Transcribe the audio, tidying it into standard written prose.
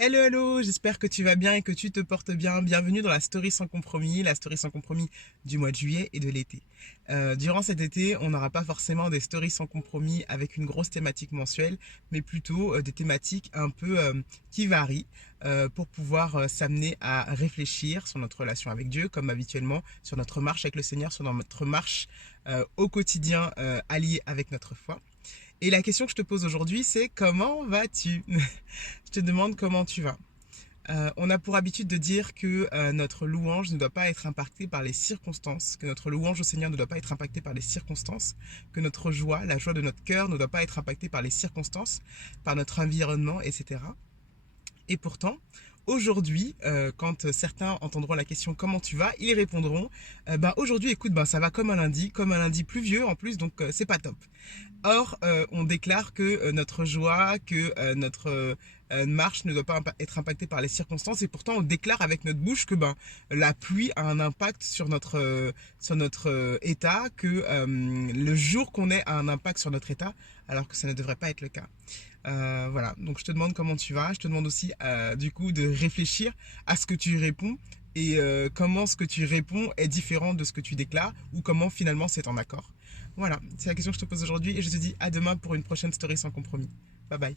Hello, hello, j'espère que tu vas bien et que tu te portes bien. Bienvenue dans la story sans compromis, la story sans compromis du mois de juillet et de l'été. Durant cet été, on n'aura pas forcément des stories sans compromis avec une grosse thématique mensuelle, mais plutôt des thématiques un peu qui varient pour pouvoir s'amener à réfléchir sur notre relation avec Dieu, comme habituellement, sur notre marche avec le Seigneur, sur notre marche au quotidien alliée avec notre foi. Et la question que je te pose aujourd'hui, c'est comment vas-tu? Je te demande comment tu vas. On a pour habitude de dire que notre louange ne doit pas être impactée par les circonstances, que notre louange au Seigneur ne doit pas être impactée par les circonstances, que notre joie, la joie de notre cœur ne doit pas être impactée par les circonstances, par notre environnement, etc. Et pourtant, aujourd'hui, quand certains entendront la question comment tu vas, ils répondront bah aujourd'hui écoute, bah, ça va comme un lundi pluvieux en plus, donc c'est pas top. Or, on déclare que notre joie, que notre marche ne doit pas être impactée par les circonstances, et pourtant on déclare avec notre bouche que ben, la pluie a un impact sur notre état, que le jour qu'on est a un impact sur notre état, alors que ça ne devrait pas être le cas. Voilà, donc je te demande comment tu vas, je te demande aussi du coup de réfléchir à ce que tu réponds et comment ce que tu réponds est différent de ce que tu déclares ou comment finalement c'est en accord. Voilà, c'est la question que je te pose aujourd'hui et je te dis à demain pour une prochaine story sans compromis. Bye bye.